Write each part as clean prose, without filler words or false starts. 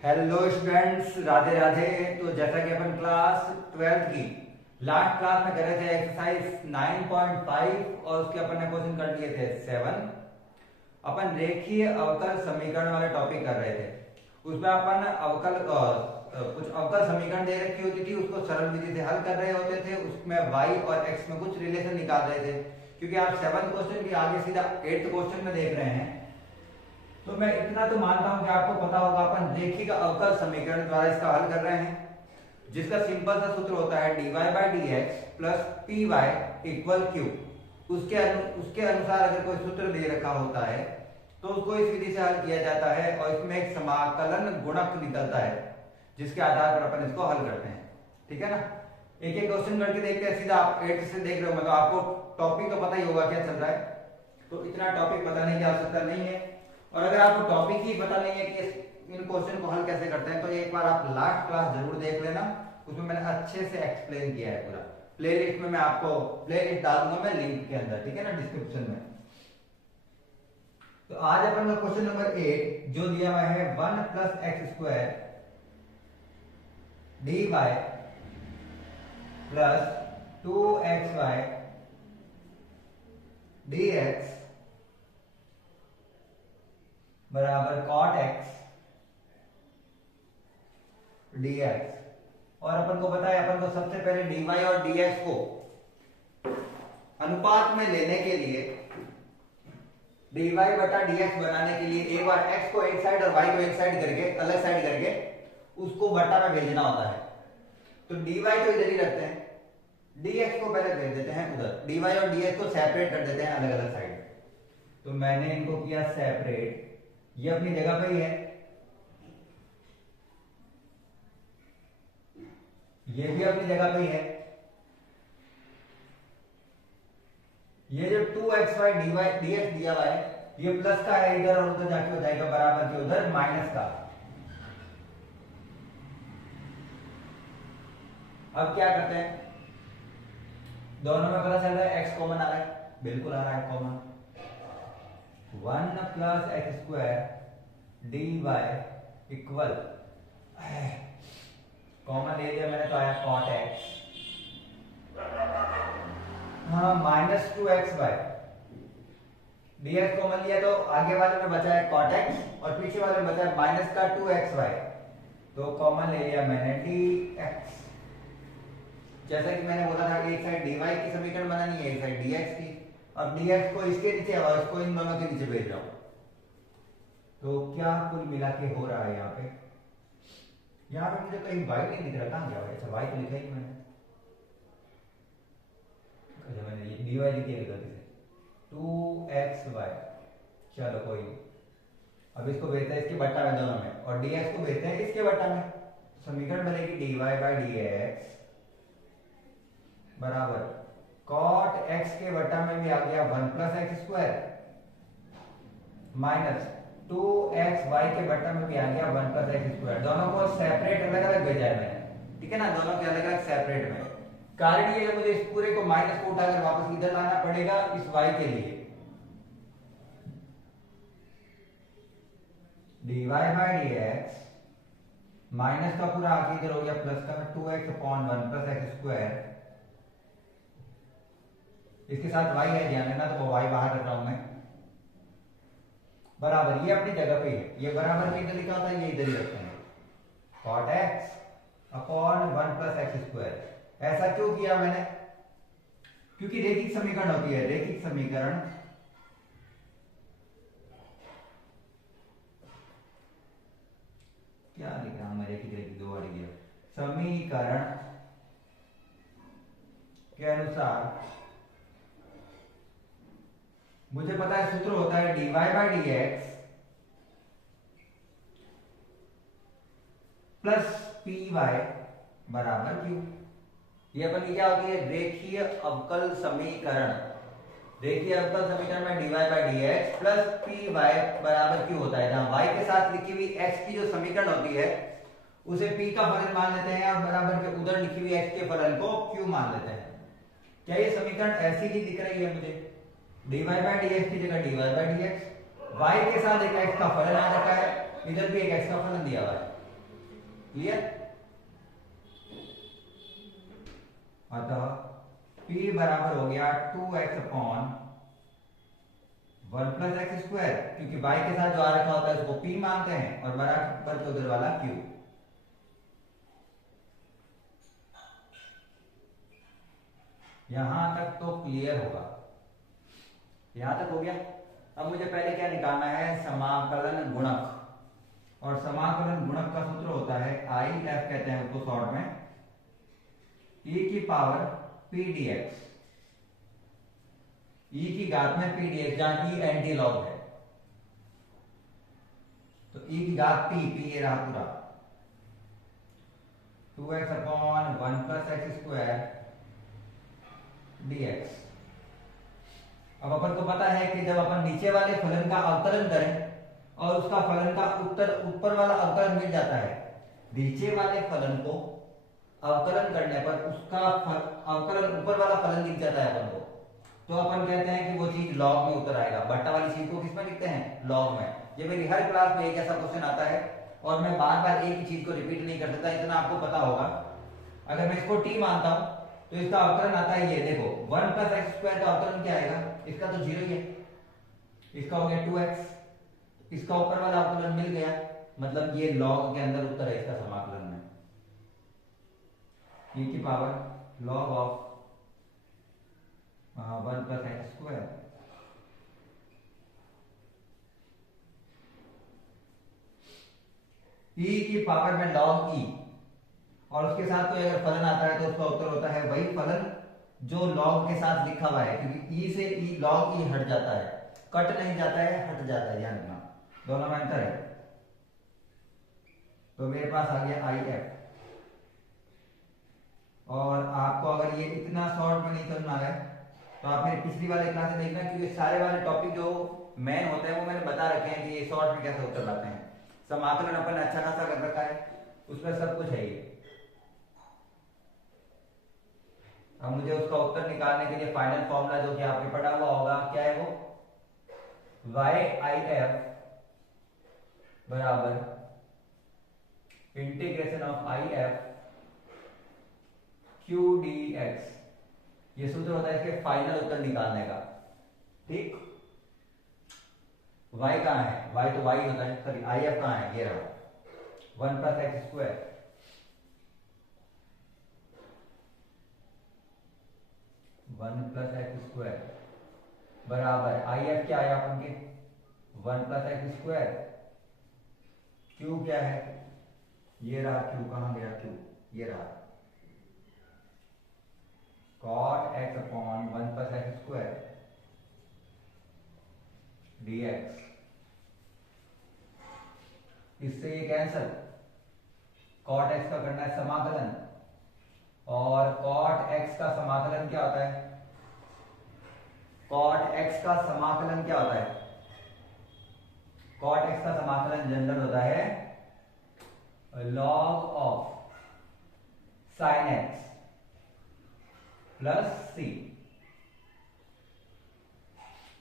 Hello students, Radhe Radhe. तो जैसा कि अपन क्लास 12th की लास्ट क्लास में कर रहे थे एक्सरसाइज 9.5 और उसके अपन ने क्वेश्चन कर लिए थे 7। अपन रेखीय अवकल समीकरण वाले टॉपिक कर रहे थे। उसमें अपन कुछ अवकल समीकरण दे रखी होती थी, उसको सरल विधि से हल कर रहे होते थे। उसमें y और x में कुछ रिलेशन निकाल रहे थे। क्योंकि आप 7th क्वेश्चन के आगे सीधा 8th क्वेश्चन में देख रहे हैं, तो मैं इतना तो मानता हूं कि आपको पता होगा अपन रेखीय अवकल समीकरण द्वारा इसका हल कर रहे हैं, जिसका सिंपल सा सूत्र होता है dy by d x plus p y equal q. उसके अनुसार अगर कोई सूत्र दे रखा होता है तो उसको इस विधि से हल किया जाता है और इसमें एक समाकलन गुणक निकलता है, जिसके आधार पर अपन इसको हल करते हैं। ठीक है ना। एक एक क्वेश्चन करके देखते हैं। सीधा आप 8 से देख रहे हो, मतलब आपको टॉपिक तो पता ही होगा क्या चल रहा है, तो इतना टॉपिक बताने की आवश्यकता नहीं है। और अगर आपको टॉपिक ही पता नहीं है कि इन क्वेश्चन को हल कैसे करते हैं, तो एक बार आप लास्ट क्लास जरूर देख लेना। उसमें मैंने अच्छे से एक्सप्लेन किया है पूरा। प्लेलिस्ट में मैं आपको प्लेलिस्ट डाल दूंगा मैं लिंक के अंदर, ठीक है ना, डिस्क्रिप्शन में। तो आज अपन का क्वेश्चन नंबर 8 जो दिया हुआ है 1 plus x square d y plus 2xy d x बराबर cot x dx। और अपन को पता है, अपन को सबसे पहले dy और dx को अनुपात में लेने के लिए, dy बटा dx बनाने के लिए एक बार x को एक साइड और y को एक साइड करके, अलग साइड करके उसको बटा में भेजना होता है। तो dy तो इधर ही रखते हैं, dx को पहले भेज देते हैं उधर। dy और dx को सेपरेट कर देते हैं अलग अलग साइड। तो मैंने इनको किया सेपरेट, ये अपनी जगह पे ही है, ये भी अपनी जगह पे ही है। ये जो 2xy dx दिया हुआ है, ये प्लस का है इधर और उधर जाके हो जाएगा बराबर के उधर माइनस का। अब क्या करते हैं, दोनों में पता चल रहा है x कॉमन आ रहा है, बिल्कुल आ रहा है common. 1 plus x square d y equal, common ले लिया मैंने तो आया cot x, हाँ माइनस 2xy। dx कॉमन लिया तो आगे वाले में बचा है cot x और पीछे वाले में बचा है माइनस का 2xy। तो कॉमन ले लिया मैंने dx। जैसा कि मैंने बोला था कि एक साइड dy की समीकरण बनानी है, एक साइड dx की। अब dx को इसके नीचे और इसको इन दोनों के नीचे भेज रहा हूं, तो क्या कुल मिला के हो रहा है यहाँ पे। यहाँ पे मुझे कहीं y नहीं दिख रहा, कहाँ गया? अच्छा y तो लिखा ही मैंने, अच्छा मैंने ये dy लिखी है गलती से, 2xy। चलो कोई नहीं। अब इसको भेजते हैं इसके बट्टा में दोनों में, और dx को भेजते हैं इसके बट्टा में। समीकरण बनेगी dy बाई dx बराबर cot x के बट्टा में भी आ गया 1 plus x square minus 2xy के बट्टा में भी आ गया 1 प्लस एक्स स्क्वायर। दोनों को सेपरेट अलग अलग भेजा है मैंने, ठीक है ना, दोनों के अलग अलग सेपरेट में। कारण ये है मुझे इस पूरे को माइनस को उठाकर वापस इधर लाना पड़ेगा इस y के लिए। dy बाई dx माइनस का पूरा आगे इधर हो गया प्लस का 2x upon 1 plus x square. इसके साथ y है, ध्यान देना, तो वो y बाहर रख रहा हूं मैं, बराबर ये अपनी जगह पे है। ये बराबर के इधर लिखा होता है, ये इधर ही रखते हैं, cot x upon 1 plus x square. ऐसा क्यों किया मैंने? क्योंकि रेखिक समीकरण होती है, रेखिक समीकरण क्या लिख रहा हूं मैं, रेखिक रेखिक दो बार दिया। समीकरण के अनुसार मुझे पता है सूत्र होता है dy by dx plus p y बराबर क्यू। ये अपन की क्या होती है, रेखीय अवकल समीकरण। रेखीय अवकल समीकरण में dy by dx plus p y बराबर क्यू होता है, जहां y के साथ लिखी हुई x की जो समीकरण होती है उसे p का फलन मान लेते हैं और बराबर के उधर लिखी हुई x के फलन को q मान लेते हैं। क्या ये समीकरण ऐसी ही दिख रही है मुझे? dy बाई dx की जगह dy बाई dx, y के साथ एक x का फलन आ रखा है, इधर भी एक x का फलन दिया हुआ है। क्लियर। अतः p बराबर हो गया 2x upon 1 plus x square, क्योंकि y के साथ जो आ रखा होता है उसको p मानते हैं और बराबर के उधर वाला q। यहां तक तो क्लियर होगा, यहां तक हो गया। अब मुझे पहले क्या निकालना है, समाकलन गुणक, और समाकलन गुणक का सूत्र होता है आई एफ कहते हैं उसको शॉर्ट में, e की पावर p dx, e की घात में p dx, जहां e एंटी लॉग है, तो e की घात p, ये रहा पूरा 2x upon 1 plus x square dx। अब अपन को पता है कि जब अपन नीचे वाले फलन का अवकलन करें और उसका फलन का उत्तर ऊपर वाला अवकलन मिल जाता है, नीचे वाले फलन को अवकलन करने पर उसका अवकलन ऊपर वाला फलन दिख जाता है अपन को, तो अपन कहते हैं कि वो चीज लॉग में उतर आएगा। बट्टा वाली चीज को किसमें लिखते हैं, लॉग में। ये मेरी हर क्लास में एक ऐसा क्वेश्चन आता है और मैं बार बार एक ही चीज को रिपीट नहीं कर सकता, इतना आपको पता होगा। अगर मैं इसको t मानता हूं तो इसका अवकलन आता है, ये देखो 1 प्लस एक्स स्क्वायर का अवकलन क्या आएगा, इसका तो 0 ही है, इसका हो गया 2x, इसका ऊपर वाला अवकलन मिल गया, मतलब ये लॉग के अंदर उत्तर है इसका समाकलन में, e की power log of 1 plus x square. e की पावर में लॉग e, और उसके साथ कोई अगर फलन आता है तो उसका उत्तर होता है वही फलन जो लॉग के साथ लिखा हुआ है, क्योंकि e से e लॉग e हट जाता है, कट नहीं जाता है, हट जाता है, ध्यान रखना, दोनों में अंतर है। तो मेरे पास आ गया आई एफ, और आपको अगर ये इतना शॉर्ट में नहीं समझ आ रहा है तो आप मेरी पिछली वाले क्लास में देखना, क्योंकि सारे वाले टॉपिक जो मेन होते हैं वो मैंने बता रखे हैं कि ये शॉर्ट में कैसे उत्तर लाते हैं। समाकलन अपन ने अच्छा खासा कर रखा है, उसमें सब कुछ है ये। अब मुझे उसका उत्तर निकालने के लिए फाइनल फॉर्मूला जो कि आपने पढ़ा हुआ होगा, क्या है वो, वाई आई एफ बराबर integration of I F Q D x, ये सूत्र होता है इसके फाइनल उत्तर निकालने का। ठीक, y कहां है, y तो y होता है, सॉरी आई एफ कहां है, ये रहा 1 plus x square, 1 plus x square बराबर आई एफ क्या आया अपन के 1 प्लस एक्स स्क्वायर, क्यू क्या है, ये रहा क्यू, कहां गया क्यू, ये रहा cot x upon 1 plus x square dx। इससे ये कैंसल, cot x का करना है समाकलन, और cot x का समाकलन क्या होता है, cot x का समाकलन क्या होता है, cot x का समाकलन जनरल होता है log of sin x plus c।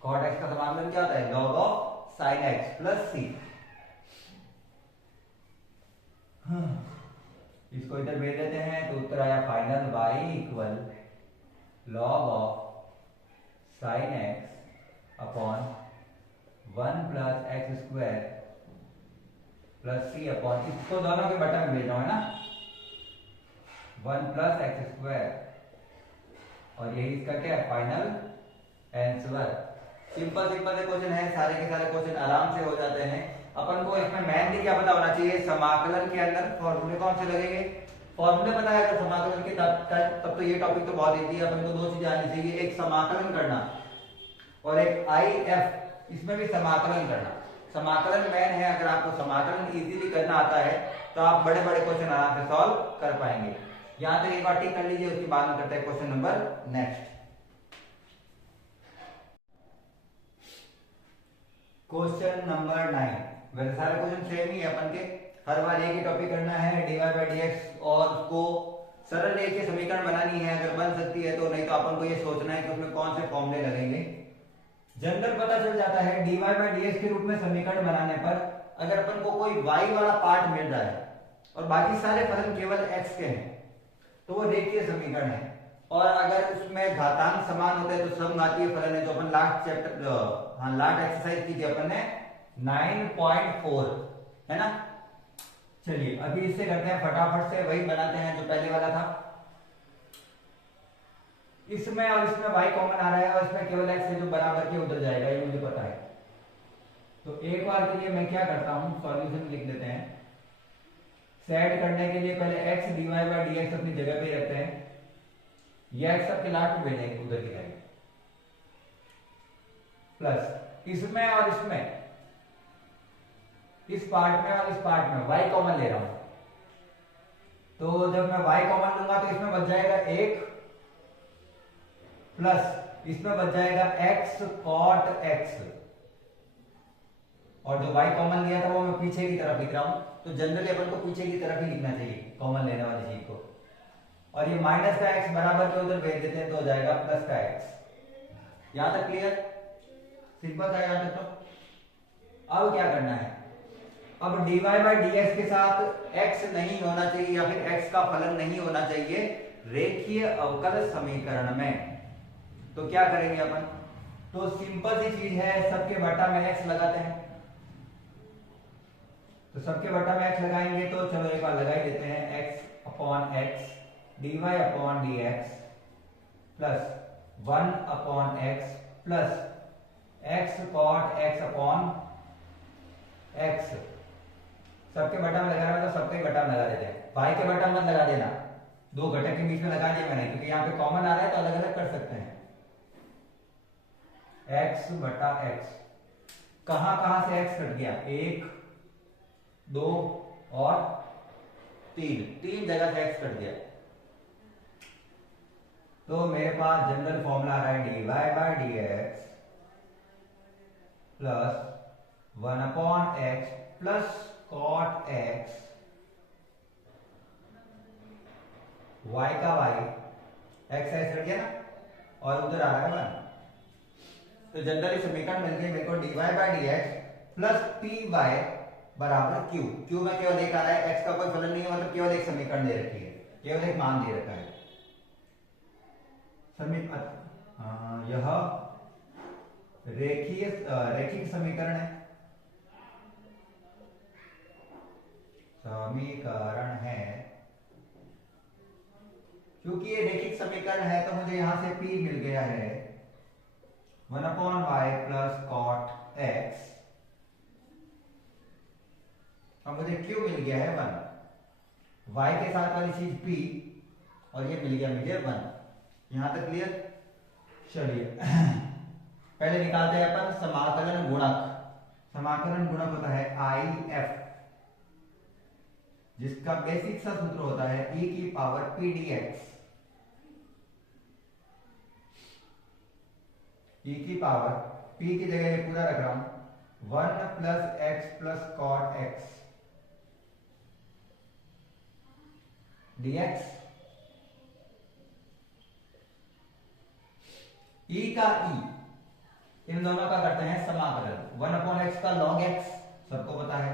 cot x का समाकलन क्या होता है, log of sin x plus c। इसको इधर भेज देते हैं तो उत्तर आया final y equal log of sin x upon 1 plus x square plus c upon, इसको दोनों के बटन में भेजना है ना, 1 प्लस एक्स स्क्वायर, और यही इसका क्या है फाइनल आंसर। सिंपल सिंपल से क्वेश्चन है, सारे के सारे क्वेश्चन आराम से हो जाते हैं। अपन को इसमें मेनली क्या पता होना चाहिए, समाकलन के अंदर फॉर्मूले कौन से लगेंगे, फॉर्मूले पता है अगर समाकलन के तब तो ये टॉपिक तो बहुत इजी है। अपन को दो चीजें आनी चाहिए, एक समाकलन करना और एक आई एफ, इसमें भी समाकलन करना। समाकलन मेन है, अगर आपको समाकलन इजीली करना आता है तो आप बड़े बड़े क्वेश्चन आराम से सॉल्व कर पाएंगे। यहां तक एक बार टिक कर लीजिए, उसके बाद में करते हैं question number next. Question number 9, वैसे सारे क्वेश्चन सेम ही है अपन के, हर बार एक ही टॉपिक करना है dy बाई dx, और उसको सरल रेखीय समीकरण बनानी है, अगर बन सकती है तो, नहीं तो अपन को ये सोचना है कि उसमें कौन से फॉर्मूले लगेंगे। जनरल पता चल जाता है dy बाई dx के रूप में समीकरण बनाने पर, अगर अपन को कोई y वाला पार्ट मिल रहा है और बाकी सारे फलन केवल x के हैं, तो वो रेखीय समीकरण है। और अगर उसमें घातांक समान होते हैं तो समघातीय फलन है, जो अपन लास्ट चैप्टर लास्ट एक्सरसाइज की थी अपन ने 9.4, है ना। चलिए अभी इससे करते हैं फटाफट से, वही बनाते हैं जो पहले वाला था। इसमें और इसमें y कॉमन आ रहा है और इसमें केवल x है जो बराबर के उधर जाएगा, ये मुझे पता है। तो एक बार के लिए मैं क्या करता हूं, सॉल्यूशन लिख देते हैं। सेट करने के लिए पहले x dy बाय dx अपनी जगह पे ही रखते हैं, यह x सबके लास्ट में भेजेंगे उधर की जाएगा, प्लस इसमें और इसमें, इस पार्ट में और इस पार्ट में y कॉमन ले रहा हूं। तो जब मैं y कॉमन लूंगा तो इसमें बच जाएगा 1 प्लस इसमें बच जाएगा x cot x, और जो y कॉमन लिया था वो मैं पीछे की तरफ लिख रहा हूं। तो जनरली अपन को पीछे की तरफ ही लिखना चाहिए कॉमन लेने वाली चीज को। और ये माइनस का x बराबर के उधर भेज देते हैं तो हो जाएगा प्लस का x। यहां तक क्लियर, सिंपल था यहां तक। तो अब क्या करना है, अब dy बाय dx के साथ x नहीं होना चाहिए या फिर x का फलन नहीं होना चाहिए रेखीय अवकल समीकरण में। तो क्या करेंगे अपन, तो सिंपल सी चीज है, सबके बटा में x लगाते हैं। तो सबके बटा में x लगाएंगे तो चलो एक बार लगा ही देते हैं, x upon x dy upon dx plus 1 upon x plus x cot x upon x। सबके बटा में लगा रहा है तो सबके बटा में लगा देते हैं, y के बटा मत लगा देना, दो घटक के बीच में लगा दिया मैंने, क्योंकि यहाँ पे कॉमन आ रहा है तो अलग अलग कर सकते हैं। x बटा x, कहां से x कट गया, 1 2 और 3 जगह से x कट गया। तो मेरे पास जनरल फॉर्मूला आ रहा है dy by dx plus 1 upon x plus cot x, y का y, x कट गया ना, और उधर आ रहा है 1। तो जनरली समीकरण मिल गई मेरे को dy by dx plus py बराबर q में केवल एक आ रहा है, x का कोई फलन नहीं है, मतलब केवल एक समीकरण दे रखी है, केवल एक मान दे रखा है। यह रैखिक समीकरण है, क्योंकि ये रैखिक समीकरण है तो मुझे यहां से p मिल गया है 1 upon y plus cot x, अब मुझे q मिल गया है 1, y के साथ वाली चीज p, और ये मिल गया मुझे 1। यहां तक क्लियर। चलिए पहले निकालते हैं अपन समाकलन गुणक। समाकलन गुणक होता है IF, जिसका बेसिक सा सूत्र होता है e की पावर p dx, e की पावर p की जगह ये पूरा रख रहा हूं 1 plus x plus cot x dx, e का e, इन दोनों का करते हैं समाकलन। 1 अपॉन x का log x सबको पता है,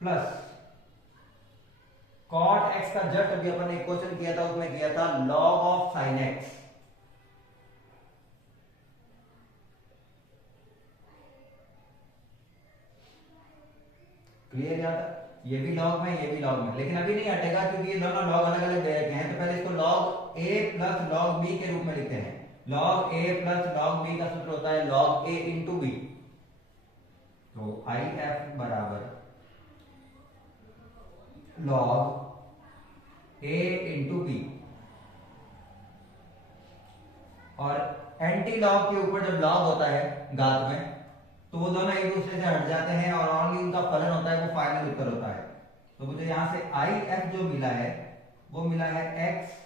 प्लस cot x का जस्ट अभी अपन ने क्वेश्चन किया था उसमें किया था log of sin x, clear याद है। ये भी लॉग में ये भी लॉग में, लेकिन अभी नहीं हटेगा क्योंकि ये दोनों लॉग अलग अलग दे रखे हैं। तो पहले इसको log a plus log b के रूप में लिखते हैं। log a plus log b का सूत्र होता है log a इंटू b। तो IF बराबर log a इंटू b, और एंटी लॉग के ऊपर जब लॉग होता है घात में तो वो दोनों एक दूसरे से हट जाते हैं और ओनली उनका फलन होता है वो फाइनल उत्तर होता है। तो मुझे यहां से IF जो मिला है वो मिला है x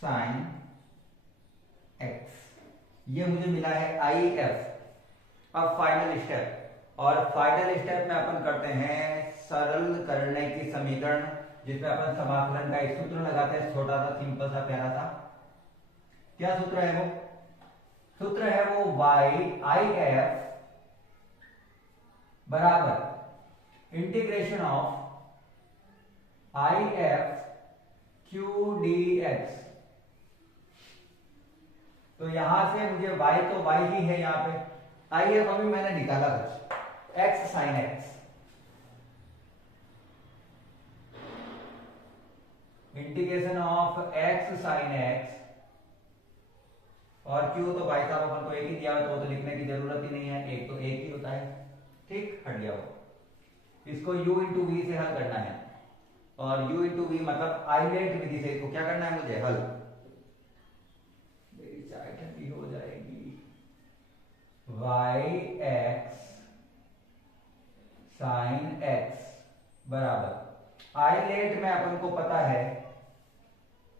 sin x, ये मुझे मिला है IF। अब फाइनल स्टेप, और फाइनल स्टेप में अपन करते हैं सरल करने की समीकरण, जिसमें अपन समाकलन का एक सूत्र लगाते हैं, छोटा सा सिंपल सा प्यारा सा। क्या सूत्र है वो? सूत्र है वो IF बराबर integration of I F Q D x. तो यहां से मुझे y तो y ही है यहाँ पे, आई एफ अभी मैंने निकाला कुछ x sine x, integration of x sine x और q तो भाई साहब अपन को एक ही दिया है तो लिखने की जरूरत ही नहीं है, एक तो एक ही होता है, ठीक, हट गया वो। इसको u इंटू वी से हल करना है और u इंटू वी मतलब आइलेट विधि से इसको क्या करना है मुझे हल। मेरी चाय ठंडी हो जाएगी। y x साइन x बराबर आइलेट में अपन को पता है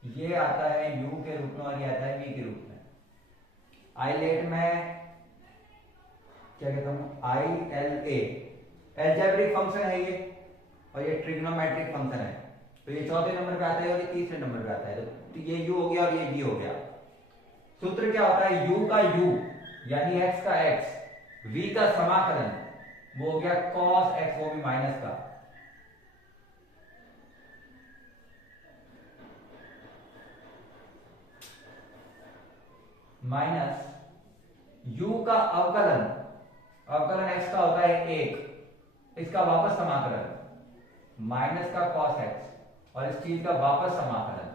ये आता है u के रूप में और ये आता है v के रूप में। आइलेट में क्या कहता हूं I L A, algebraic function है ये और ये ट्रिग्नोमेट्रिक फंक्शन है, तो ये चौथे नंबर पे आता है और ये तीसरे नंबर पे आता है, तो ये u हो गया और ये v हो गया। सूत्र क्या होता है, u का u यानी x का x, v का समाकलन वो हो गया cos x, वो भी माइनस का, माइनस u का अवकलन, अवकलन x का होता है 1, इसका वापस समाकलन माइनस का cos x और इस चीज का वापस समाकलन,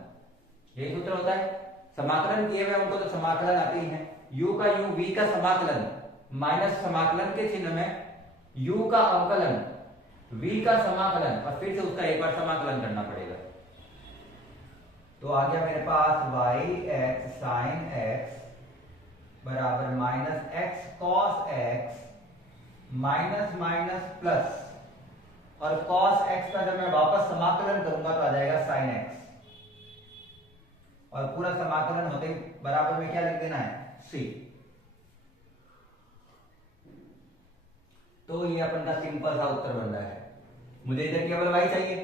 यही सूत्र होता है। समाकलन किए हुए उनको तो समाकलन आते ही है, u का u, v का समाकलन माइनस समाकलन के चिन्ह में u का अवकलन, v का समाकलन और फिर से उसका एक बार समाकलन करना पड़ेगा। तो आ गया मेरे पास y x साइन x बराबर minus x cos x minus minus plus, और cos x का जब मैं वापस समाकलन करूंगा तो आ जाएगा sin x, और पूरा समाकलन होते ही बराबर में क्या लिख देना है c। तो ये अपन का सिंपल सा उत्तर बन रहा है। मुझे इधर केवल y चाहिए,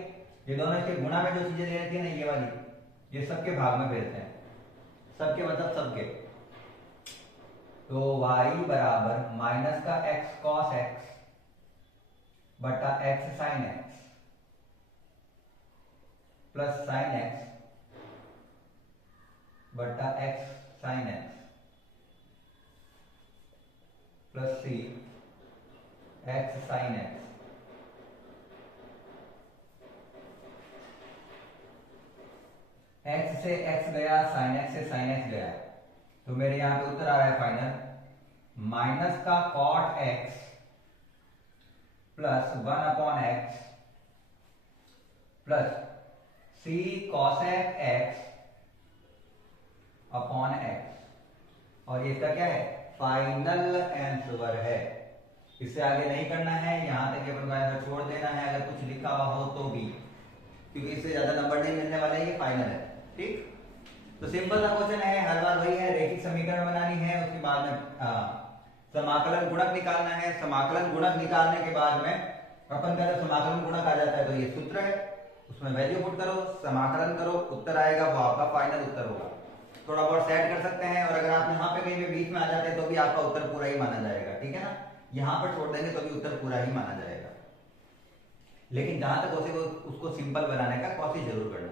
ये दोनों इसके गुणा में जो चीजें दे रखी है ना ये वाली, ये सबके भाग में भेजते हैं, सबके मतलब सबके। तो y बराबर माइनस का x cos x बटा x sin x plus sin x बटा x sin x plus c x sin x। x से x गया, sin x से sin x गया, तो मेरे यहां पे उत्तर आ रहा है फाइनल माइनस का cot x plus 1 upon x plus c cosec x upon x, और इसका क्या है फाइनल आंसर है। इससे आगे नहीं करना है, यहां तक अपन को आंसर छोड़ देना है अगर कुछ लिखा हुआ हो तो भी, क्योंकि इससे ज्यादा नंबर नहीं मिलने वाला है, ये फाइनल है, ठीक। तो सिंपल सा क्वेश्चन है, हर बार वही है, रेखिक समीकरण बनानी है, उसके बाद में समाकलन गुणक निकालना है, समाकलन गुणक निकालने के बाद में अपन का जब समाकलन गुणक आ जाता है तो ये सूत्र है, उसमें वैल्यू पुट करो, समाकलन करो, उत्तर आएगा, वो आपका फाइनल उत्तर होगा। थोड़ा बहुत सेट कर सकते हैं, और अगर आप यहाँ पे कहीं भी बीच में आ जाते हैं तो भी आपका उत्तर पूरा ही माना जाएगा, ठीक है ना। यहाँ पर छोड़ देंगे तो भी उत्तर पूरा ही माना जाएगा, लेकिन जहां तक हो सके उसको सिंपल बनाने का कोशिश जरूर करना।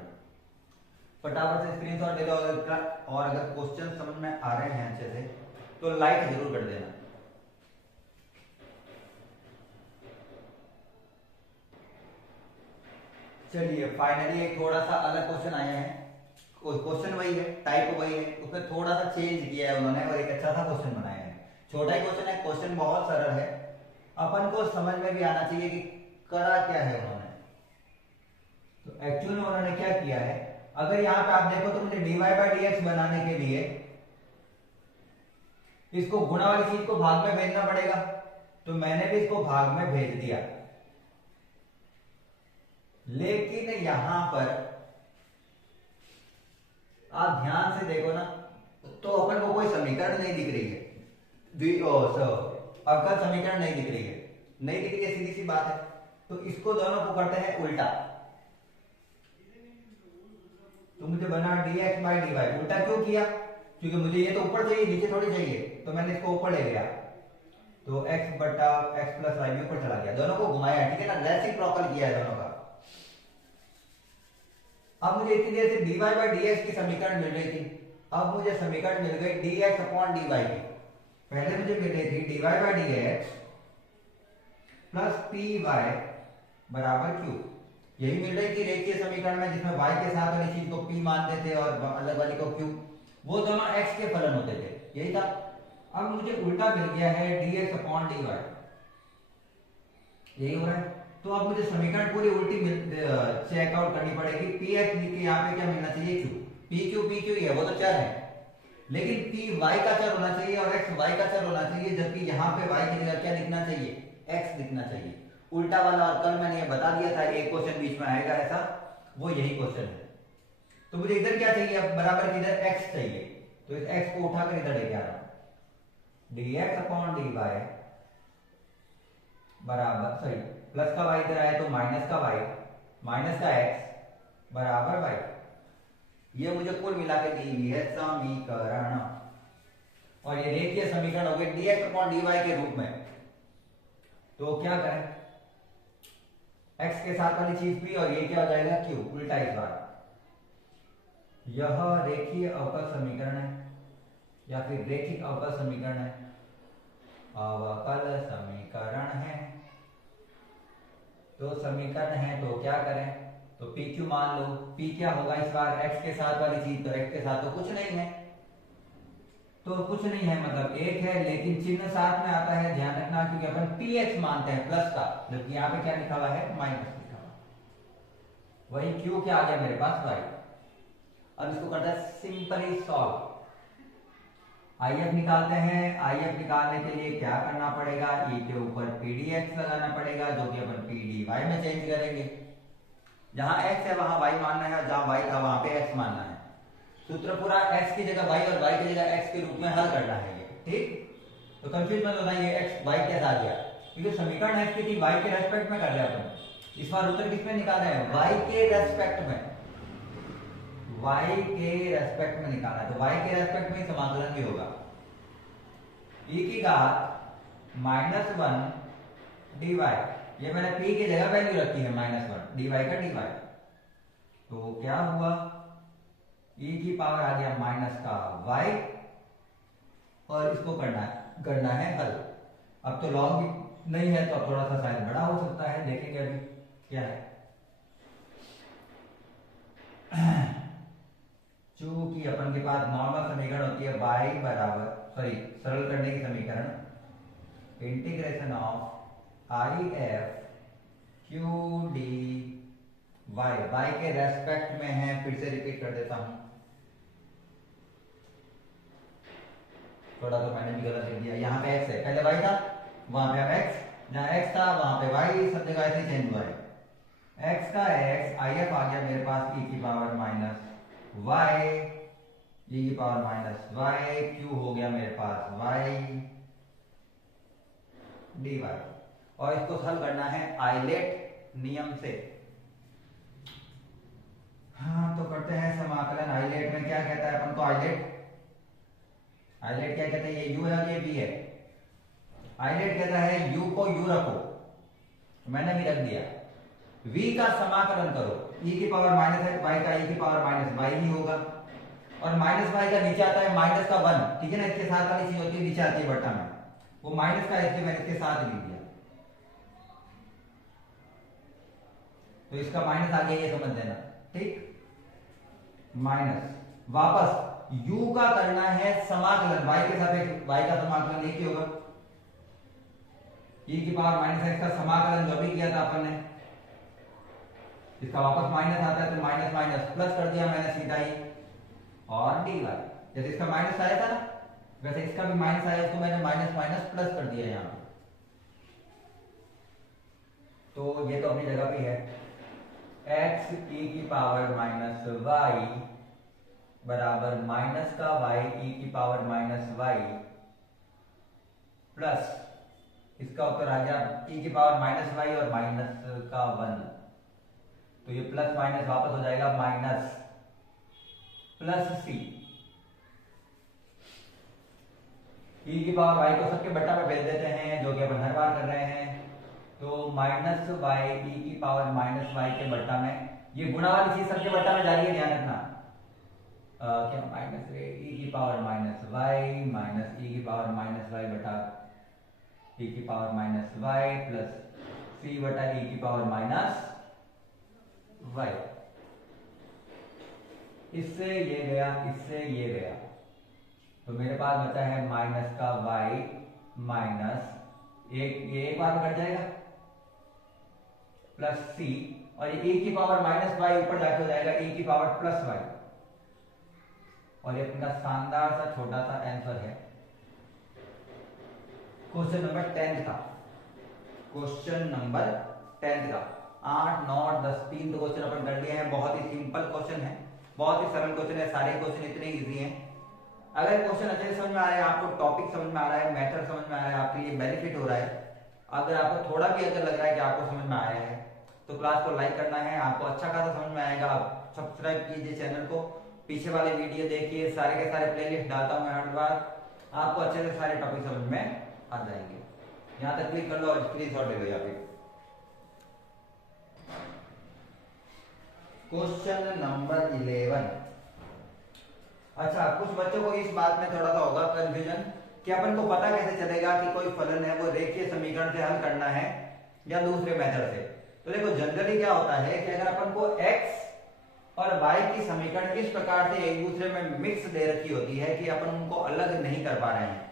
फटाफट से स्क्रीनशॉट ले लो, और अगर क्वेश्चन समझ में आ रहे हैं अच्छे से तो लाइक जरूर कर देना। चलिए फाइनली एक थोड़ा सा अलग क्वेश्चन आया है, क्वेश्चन वही है, टाइप वही है, उसमें थोड़ा सा चेंज किया है उन्होंने और एक अच्छा सा क्वेश्चन बनाया है। छोटा ही क्वेश्चन है, क्वेश्चन बहुत सरल है, अपन को समझ में भी आना चाहिए कि करा क्या है उन्होंने। तो एक्चुअल में उन्होंने क्या किया है, अगर यहाँ पे आप देखो तो मुझे dy बाई dx बनाने के लिए इसको गुणा वाली चीज को भाग में भेजना पड़ेगा, तो मैंने भी इसको भाग में भेज दिया, लेकिन यहां पर आप ध्यान से देखो ना तो अपन को कोई समीकरण नहीं दिख रही है, अवकल समीकरण नहीं दिख रही है, नहीं दिख रही है, सीधी सी बात है। तो इसको दोनों को करते हैं उल्टा, तो मुझे बना dx बाई dy, उल्टा क्यों किया, क्योंकि मुझे ये तो ऊपर चाहिए नीचे थोड़ी चाहिए, तो मैंने इसको ऊपर ले लिया। तो x बटा x प्लस वाई भी ऊपर चला गया, दोनों को घुमाया, ठीक है ना, रेसिप्रोकल किया है दोनों का। अब मुझे इतनी देर से dy बाई dx की समीकरण मिल रही थी, अब मुझे समीकरण मिल गई dx अपॉन dy की। पहले मुझे मिल रही थी dy by dx plus p y बराबर q, यही मिल रही थी रेखीय समीकरण में जिसमें y के साथ वाली चीज को p मानते थे और अलग वाली को q, वो दोनों x के फलन होते थे, यही था। अब मुझे उल्टा मिल गया है dx अपॉन dy, यही हो रहा है। तो अब मुझे समीकरण पूरी उल्टी चेकआउट करनी पड़ेगी। px लिख के यहाँ पे क्या मिलना चाहिए, q, pq ही है, वो तो चर है, लेकिन p y का चर होना चाहिए और x y का चर होना चाहिए, जबकि यहाँ पे y की जगह क्या लिखना चाहिए, x लिखना चाहिए, उल्टा वाला। और कल मैंने ये बता दिया था एक क्वेश्चन बीच में आएगा ऐसा, वो यही क्वेश्चन है। तो मुझे इधर क्या चाहिए, अब बराबर इधर x चाहिए, तो इस x को उठाकर इधर लेके आ रहा हूं, dx अपॉन dy बराबर, सॉरी प्लस का y इधर आया तो माइनस का y माइनस का x बराबर y, ये मुझे कुल मिला के दी हुई है समीकरण, और ये रेखीय समीकरण हो गए dx अपॉन dy के रूप में। तो क्या करें, x के साथ वाली चीज p और ये क्या हो जाएगा q, उल्टा इस बार। यह रेखीय अवकल समीकरण है या फिर रेखिक अवकल समीकरण है, अवकल समीकरण है। तो समीकरण है तो क्या करें, तो PQ मान लो, P क्या होगा इस बार, x के साथ वाली चीज, तो x के साथ तो कुछ नहीं है, तो कुछ नहीं है मतलब एक है, लेकिन चिन्ह साथ में आता है, ध्यान रखना, क्योंकि अपन px मानते हैं प्लस का, जबकि यहाँ पे क्या लिखा हुआ है, माइनस लिखा हुआ। वही q क्या आ गया मेरे पास y। अब इसको करते हैं सिंपली सॉल्व। IF निकालते हैं, IF निकालने के लिए क्या करना पड़ेगा, e के ऊपर pdx लगाना पड़ेगा, जो कि अपन pdy में चेंज करेंगे। जहां x है वहां y मानना है, और जहां y था वहां पे x मानना है। सूत्र पूरा x की जगह y और y की जगह x के रूप में हल करना है ये, ठीक। तो कंफ्यूज मत होना ये x y कैसा आ गया, क्योंकि समीकरण x की थी y के रेस्पेक्ट में कर रहे अपन, इस बार उत्तर किसमें निकालना है, y के रेस्पेक्ट में, y के रेस्पेक्ट में निकालना है, तो y के रेस्पेक्ट में समाकलन भी होगा। e की घात -1 dy, ये मैंने p की जगह वैल्यू रखी है -1, dy का dy, तो क्या हुआ, e की पावर आ गया माइनस का y, और इसको करना है हल। अब तो लॉग भी नहीं है, तो अब थोड़ा सा शायद बड़ा हो सकता है, देखेंगे अभी क्या है। चूंकि अपन के पास नॉर्मल समीकरण होती है y बराबर, सॉरी सरल करने की समीकरण, integration of I F Q D y के रेस्पेक्ट में है, फिर से रिपीट कर देता हूं, थोड़ा तो मैंने भी गलत लिख दिया, यहाँ पे x है, पहले y था वहां पे अब x, जहां x था वहां पे y, सब जगह ऐसे चेंज हुआ है, x का x if आ गया मेरे पास e की पावर माइनस y, e की पावर माइनस y, q हो गया मेरे पास y dy, और इसको हल करना है आइलेट नियम से। हाँ तो करते हैं समाकलन। आइलेट में क्या कहता है अपन को, आइलेट क्या कहते हैं, ये u है और ये v है। आइलेट कहता है u को u रखो, मैंने भी रख दिया, v का समाकलन करो, e की पावर माइनस है, y का e की पावर माइनस y ही होगा, और माइनस y का नीचे आता है माइनस का 1, ठीक है ना, इसके साथ वाली चीज होती है नीचे आती है बट्टा में, वो माइनस का, इसलिए मैंने इसके साथ लिख दिया, तो इसका माइनस आ गया, ये समझ लेना, ठीक। माइनस वापस u का करना है समाकलन, y के साथ y का समाकलन एक ही होगा, e की पावर माइनस x का समाकलन जो भी किया था अपन ने, इसका वापस माइनस आता है तो माइनस माइनस प्लस कर दिया मैंने सीधा ही, और dy, जैसे इसका माइनस आया था ना, वैसे इसका भी माइनस आया, उसको मैंने माइनस माइनस प्लस कर दिया यहाँ पे, तो ये तो अपनी जगह पे है, x e की पावर माइनस y बराबर माइनस का y e की पावर माइनस y प्लस, इसका उत्तर आ गया e की पावर माइनस y और माइनस का 1, तो ये प्लस माइनस वापस हो जाएगा माइनस प्लस c, ई की पावर वाई को सबके बट्टा में भेज देते हैं, जो कि अपन हर बार कर रहे हैं। तो माइनस वाई ई की पावर माइनस वाई के बट्टा में, ये गुणा वाली चीज सबके बट्टा में जा रही है, ध्यान रखना। क्या माइनस ई की पावर माइनस वाई माइनस ई की पावर माइनस वाई बटा ई की पावर माइनस वाई प्लस सी बटा ई की पावर माइनस वाई। इससे ये गया, इससे ये गया, तो मेरे पास बचा है माइनस का वाई माइनस ये एक बार में कट जाएगा प्लस सी, और ये e की पावर माइनस वाई ऊपर जाके हो जाएगा e की पावर प्लस वाई। और ये अपना शानदार सा छोटा सा आंसर है क्वेश्चन नंबर 10 का। क्वेश्चन नंबर 10 का 8, 9, 10 3 तो क्वेश्चन अपन कर लिए हैं। बहुत ही सिंपल क्वेश्चन है, बहुत ही सरल क्वेश्चन है, सारे क्वेश्चन इतने इजी हैं। अगर क्वेश्चन अच्छे से समझ में आ रहा है, आपको टॉपिक समझ में आ रहा है, मेथड समझ में आ रहा है, आपके लिए बेनिफिट हो रहा है, अगर आपको थोड़ा भी अगर लग रहा है कि आपको समझ में आया है, तो क्लास को लाइक करना है। आपको अच्छा खासा समझ में आएगा, आप सब्सक्राइब कीजिए चैनल को, पीछे वाले वीडियो देखिए, सारे के सारे प्लेलिस्ट डालता हूँ मैं हर बार, आपको अच्छे से सारे टॉपिक समझ में आ जाएंगे। यहाँ तक क्लिक कर लो और स्क्रीनशॉट ले लो यहाँ पे। Question number 11। अच्छा, कुछ बच्चों को इस बात में थोड़ा सा होगा कंफ्यूजन कि अपन को पता कैसे चलेगा कि कोई फलन है वो रेखीय समीकरण से हल करना है या दूसरे मेथड से। तो देखो जनरली क्या होता है कि अगर अपन को x और y की समीकरण इस प्रकार से एक दूसरे में मिक्स दे रखी होती है कि अपन उनको अलग नहीं कर पा रहे हैं,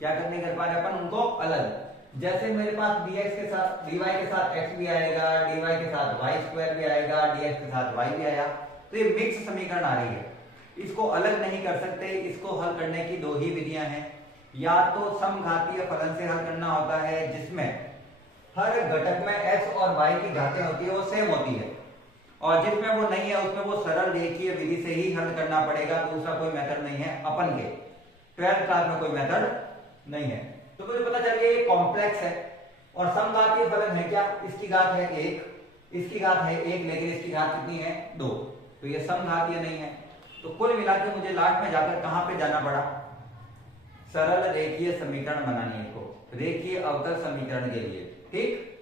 क्या नहीं कर पा रहे अपन उनको अलग। जैसे मेरे पास dx के साथ dy के साथ x भी आएगा, dy के साथ y स्क्वायर भी आएगा, dx के साथ y भी आया, तो ये मिक्स समीकरण आ रही है, इसको अलग नहीं कर सकते। इसको हल करने की दो ही विधियां हैं, या तो समघातीय फलन से हल करना होता है जिसमें हर घटक में x और y की घातें होती है वो सेम होती है, और जिसमें वो नहीं है उसमें वो सरल रेखीय विधि से ही हल करना पड़ेगा, दूसरा कोई मेथड नहीं है। अपन के 12th क्लास में कोई मेथड नहीं है। तो मुझे पता चल गया ये कॉम्प्लेक्स है, और समघातीय फलन है क्या, इसकी घात है 1, इसकी घात है 1, लेकिन इसकी घात कितनी है 2, तो ये समघातीय नहीं है। तो कुल मिलाकर मुझे लास्ट में जाकर कहां पे जाना पड़ा, सरल रेखीय समीकरण बनाने को, रेखीय अवकल समीकरण के लिए, ठीक।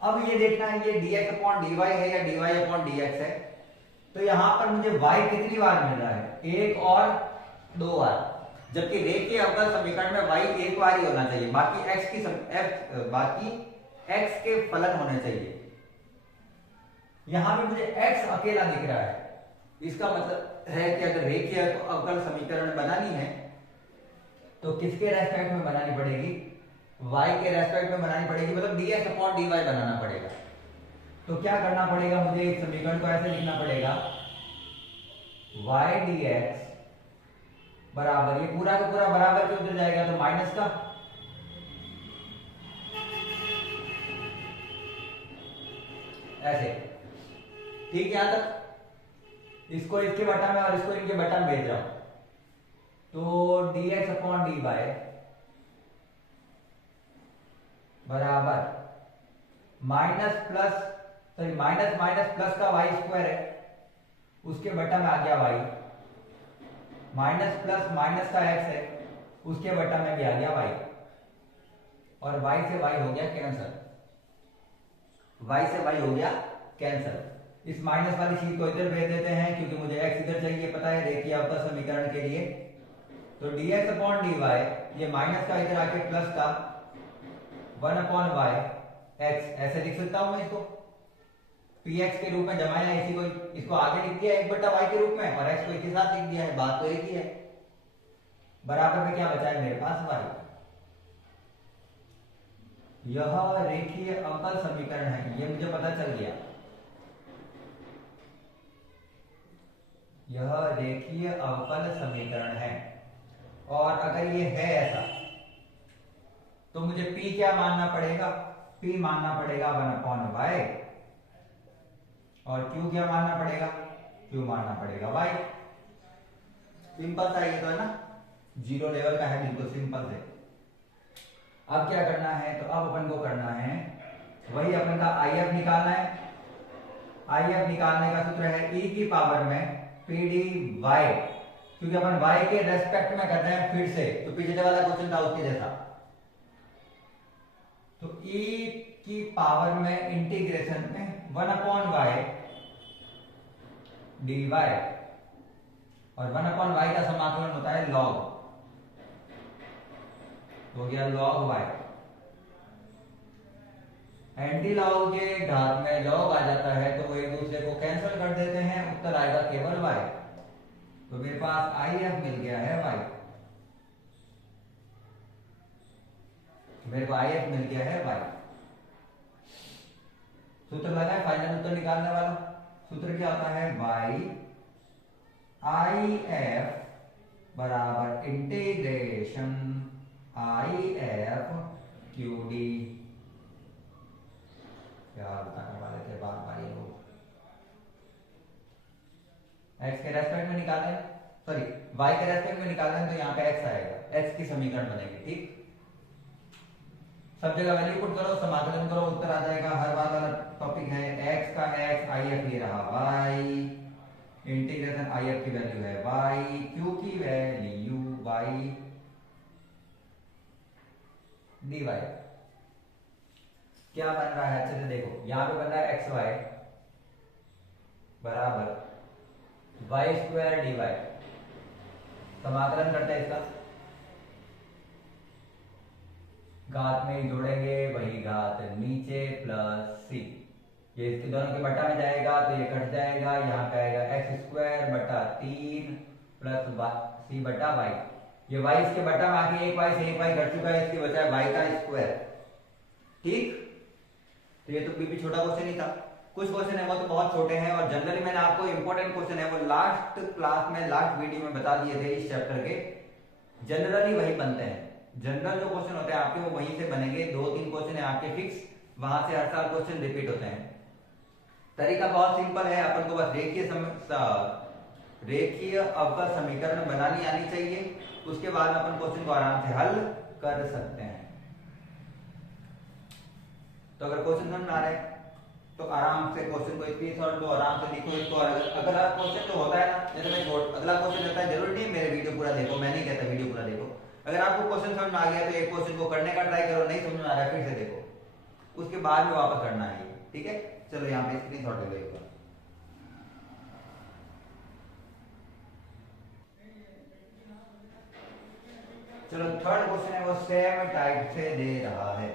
अब ये देखना है ये dx अपॉन dy है या dy अपॉन dx है। तो यहां पर मुझे y कितनी बार मिल रहा है, 1 और 2 बार, जबकि रेखीय अवकल समीकरण में y एक बार ही होना चाहिए, बाकी x के फलन होने चाहिए। यहां पे मुझे x अकेला दिख रहा है, इसका मतलब है कि अगर रेखीय अवकल समीकरण बनानी है तो किसके रेस्पेक्ट में बनानी पड़ेगी, y के रेस्पेक्ट में बनानी पड़ेगी, मतलब dx अपॉन dy बनाना पड़ेगा। तो क्या करना पड़ेगा मुझे, इस समीकरण को ऐसे लिखना पड़ेगा, y dx बराबर, ये पूरा का पूरा बराबर क्यों उधर जाएगा, तो माइनस का, ऐसे, ठीक। यहां तक इसको इसके बटा में और इसको इनके बटा में भेज रहा हूं, तो dx अपॉन dy बराबर minus plus, sorry minus minus plus का y स्क्वायर है, उसके बटा में आ गया y, माइनस प्लस माइनस का x है, उसके बटा में भी आ गया y, और y से y हो गया कैंसिल, y से y हो गया कैंसिल। इस माइनस वाली चीज को इधर भेज देते हैं क्योंकि मुझे x इधर चाहिए, पता है रेखीय अवकल समीकरण के लिए। तो dx अपॉन dy, ये माइनस का इधर आके प्लस का 1 अपॉन y x, ऐसे लिख सकता हूं मैं इसको, px के रूप में जमाया है, इसी को इसको आगे लिख दिया 1 बटा y के रूप में, और x को एक ही साथ लिख दिया है, बात तो एक ही है। बराबर में क्या बचा है मेरे पास y, यह रेखीय अवकल समीकरण है, ये मुझे पता चल गया, यह रेखीय अवकल समीकरण है। और अगर ये है ऐसा तो मुझे p क्या मानना पड़ेगा, p मानना पड़ेगा 1 अपॉन y, और q क्या मानना पड़ेगा, q मानना पड़ेगा y। सिंपल सा ये तो है ना, जीरो लेवल का है, बिल्कुल सिंपल से। अब क्या करना है, तो अब अपन को करना है वही अपन का IF निकालना है। IF निकालने का सूत्र है e की पावर में pdy क्योंकि अपन y के रेस्पेक्ट में कर रहे हैं फिर से, तो पीछे वाला क्वेश्चन था उसके जैसा। तो e की पावर में इंटीग्रेशन में 1/y dy, और 1/y का समाकलन होता है log, हो गया log y। एंटी लॉग के घात में लॉग आ जाता है तो वो एक दूसरे को कैंसिल कर देते हैं, उत्तर आएगा केवल y। तो मेरे पास IF मिल गया है y, मेरे को IF मिल गया है y। सूत्र लगा है फाइनल उत्तर निकालने वाला। सूत्र क्या होता है, y IF बराबर इंटीग्रेशन IF QD। क्या बताने वाले थे बार बार ये लोग, x के रेस्पेक्ट में निकालें, सॉरी y के रेस्पेक्ट में निकालें तो यहाँ पे x आएगा, x की समीकरण बनेगी। ठीक, सब जगह वैल्यू पुट करो, समाकलन करो, उत्तर आ जाएगा। हर बार वाला टॉपिक है, x का x, IF ये रहा y, इंटीग्रेशन IF की वैल्यू है y, q की वैल्यू y dy। क्या बन रहा है, अच्छे से देखो, यहां पे बन रहा है xy बराबर y² dy। समाकलन करते हैं इसका, घात में ही जोड़ेंगे, वही घात नीचे प्लस c, ये इसके दोनों के बटा में जाएगा तो ये कट जाएगा, यहाँ पे आएगा x² बटा 3 प्लस c बटा y। ये y इसके बटा में आके एक y से एक y घट चुका है, इसकी बचा है y का स्क्वायर। ठीक, तो ये तो बीबी छोटा क्वेश्चन ही था। कुछ क्वेश्चन है वो तो बहुत छोटे हैं, और जनरली मैंने आपको इंपॉर्टेंट क्वेश्चन है वो लास्ट क्लास में, लास्ट वीडियो में बता दिए थे इस चैप्टर के। जनरली वही बनते हैं, जनरल जो क्वेश्चन होते हैं आपके वो वहीं से बनेंगे। 2-3 क्वेश्चन है आपके फिक्स, वहां से हर साल क्वेश्चन रिपीट होते हैं। तरीका बहुत सिंपल है, अपन को बस रेखीय अवकल समीकरण बनानी आनी चाहिए, उसके बाद अपन क्वेश्चन को आराम से हल कर सकते हैं। तो अगर क्वेश्चन समझ में आ रहा है तो आराम से क्वेश्चन को स्क्रीनशॉट लो, आराम से लिखो इसको। अगर आप क्वेश्चन जो होता है ना, जैसे मैं अगला क्वेश्चन रहता है, जरूरी नहीं मेरे वीडियो पूरा देखो, मैं नहीं कहता वीडियो पूरा देखो। अगर आपको क्वेश्चन समझ में आ गया तो एक क्वेश्चन को करने का ट्राई करो, नहीं समझ में आ रहा है फिर से देखो, उसके बाद में वापस करना है। ठीक है, चलो यहाँ पे स्क्रीनशॉट ले लो एक बार। चलो थर्ड क्वेश्चन है वो सेम टाइप से दे रहा है।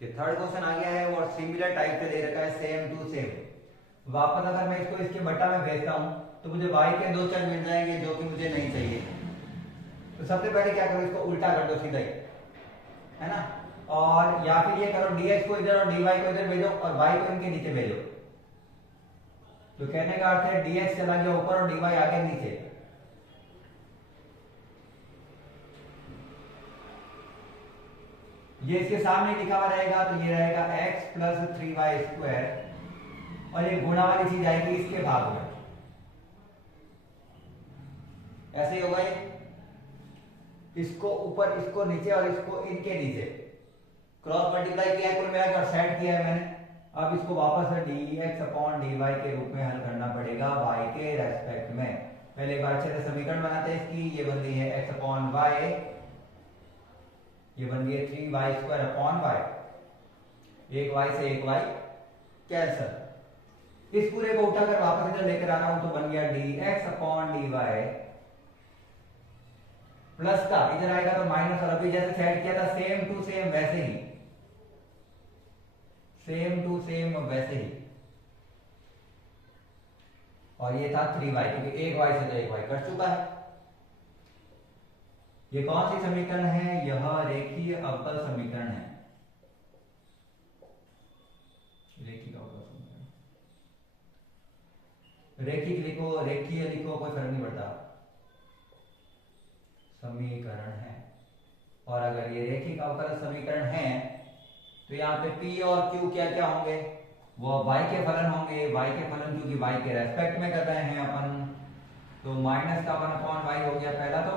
ये थर्ड क्वेश्चन आ गया है और सिमिलर टाइप से दे रखा है, सेम टू सेम। वापस अगर मैं इसको इसके बटा में भेजता हूं तो मुझे y के 2 चर मिल जाएंगे जो कि मुझे नहीं चाहिए। तो सबसे पहले क्या करो, इसको उल्टा कर दो सीधा ही, है ना, और या फिर ये करो dx को इधर और dy को इधर भेजो और y को इनके नीचे भेजो। तो कहने का अर्थ है dx चला गया ऊपर और dy आ गया नीचे। ये इसके सामने लिखा हुआ रहेगा तो ये रहेगा x प्लस 3y², और ये गुणा वाली चीज आएगी इसके भाग में, ऐसे ही होगा ये, इसको ऊपर इसको नीचे और इसको इनके नीचे क्रॉस मल्टीप्लाई किया है कुल मिलाकर और सेट किया है मैंने। अब इसको वापस से dx/dy के रूप में हल करना पड़ेगा y के रेस्पेक्ट में। पहले एक बार अच्छे से समीकरण बनाते हैं इसकी। ये बन गई है x/y, ये बन गई है 3y²/y, एक y से एक y कैंसल। इस पूरे को उठाकर वापस इधर लेकर आ रहा हूं तो बन गया dx/dy प्लस का इधर आएगा तो माइनस, और अभी जैसे सेट किया था सेम टू सेम वैसे ही, सेम टू सेम वैसे ही। और ये था 3y, क्योंकि एक y से तो एक y कट चुका है। ये कौन सी समीकरण है, यह रेखीय अवकल समीकरण है। रेखीय अवकल समीकरण, रेखिक लिखो रेखीय लिखो कोई फर्क नहीं पड़ता, समीकरण है। और अगर ये रेखिक अवकल समीकरण है तो यहाँ पे p और q क्या क्या होंगे, वो y के फलन होंगे। y के फलन क्योंकि y के रेस्पेक्ट में कर रहे हैं अपन, तो माइनस का 1/y हो गया पहला तो,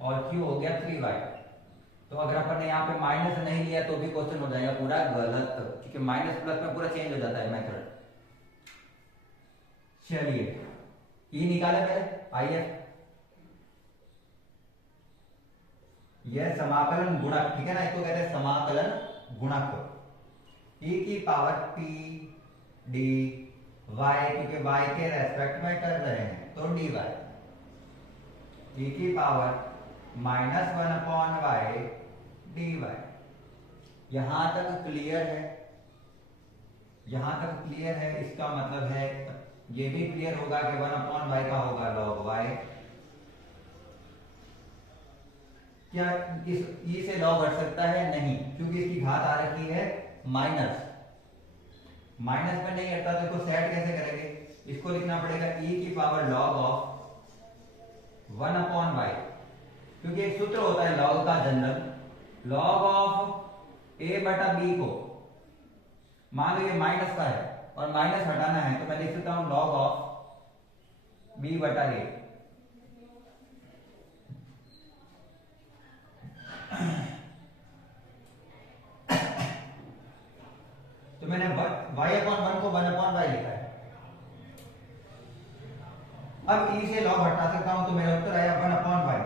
और q हो गया 3y। तो अगर अपन ने यहाँ पे माइनस नहीं लिया तो भी क्वेश्चन हो जाएगा पूरा गलत, क्योंकि माइनस प्लस में पूरा चेंज हो जाता है मेथड। चलिए ई निकाले पहले IF, यह समाकलन गुणक, ठीक है ना, इसको कहते हैं समाकलन गुणक। e की पावर p d y, क्योंकि y के रेस्पेक्ट में कर रहे हैं तो dy, e की पावर -1/y dy। यहां तक क्लियर है? यहां तक क्लियर है? इसका मतलब है ये भी क्लियर होगा कि 1/y का होगा log y। क्या इस e से log हट सकता है? नहीं, क्योंकि इसकी घात आ रखी है माइनस। माइनस में नहीं हटता तो इसको सेट कैसे करेंगे? इसको लिखना पड़ेगा e की पावर log ऑफ 1/y, क्योंकि एक सूत्र होता है log का जनरल, log ऑफ a बटा b को, मान लो ये माइनस का है और माइनस हटाना है तो मैं लिख सकता हूं log ऑफ b बटा a। तो मैंने y/1 को 1/y लिखा है। अब e से log हटा सकता हूं तो मेरा उत्तर आया 1/y।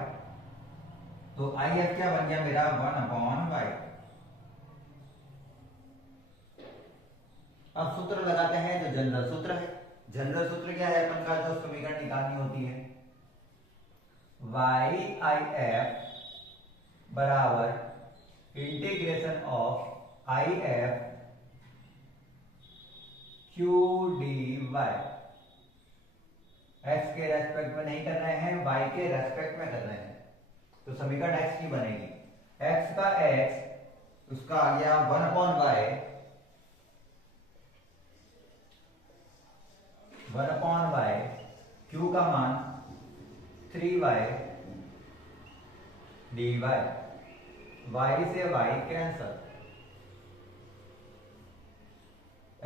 तो if क्या बन गया मेरा? 1/y। अब सूत्र लगाते हैं जो जनरल सूत्र है। जनरल सूत्र क्या है अपन का, जो समीकरण निकालनी होती है? YIF बराबर integration of IF Q dy। x के रेस्पेक्ट में नहीं कर रहे हैं, y के रेस्पेक्ट में कर रहे हैं, तो समीकरण x की बनेगी। x का x, उसका आ गया 1/y, 1/y, q का मान 3y dy, y से y cancel,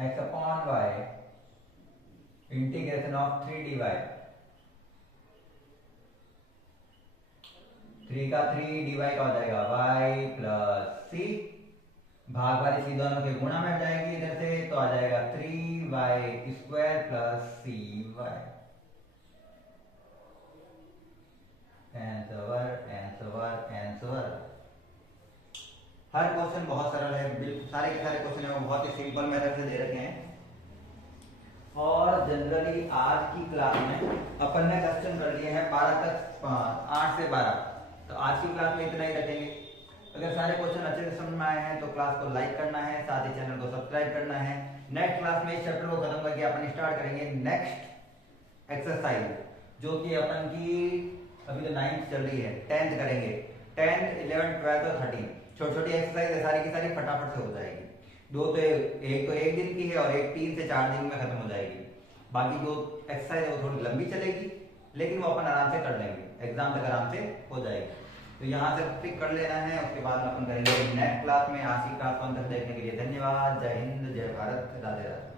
x/y integration of 3 dy, 3 का 3 dy का हो जाएगा y प्लस c, भाग वाली सी दोनों के गुणा में जाएगी इधर से, तो आ जाएगा 3y² प्लस cy। आंसर। हर क्वेश्चन बहुत सरल है, बिल्कुल सारे के सारे क्वेश्चन है बहुत ही सिंपल मेथड से दे रखे हैं। और जनरली आज की क्लास में अपन ने क्वेश्चन कर लिए हैं 12 तक, 8 से 12, तो आज की क्लास में इतना ही रखेंगे। अगर सारे क्वेश्चन अच्छे से समझ में आए हैं तो क्लास को लाइक करना है, साथ ही चैनल को सब्सक्राइब करना है। नेक्स्ट क्लास में इस चैप्टर को खत्म करके अपन स्टार्ट करेंगे नेक्स्ट एक्सरसाइज, जो कि अपन की अभी तो 9th चल रही है, 10th करेंगे। 10th 11th 12th और 13 छोटी छोटी एक्सरसाइज है, सारी की सारी फटाफट से हो जाएगी। एक तो एक दिन की है और एक 3 से 4 दिन में खत्म हो जाएगी। बाकी जो एक्सरसाइज है वो थोड़ी लंबी चलेगी, लेकिन वो अपन आराम से कर लेंगे, एग्जाम तक आराम से हो जाएगी। तो यहाँ से टिक कर लेना है, उसके बाद अपन करेंगे नेक्स्ट क्लास में। आज की क्लास को अंत तक देखने के लिए धन्यवाद। जय हिंद, जय भारत, राधे राधे।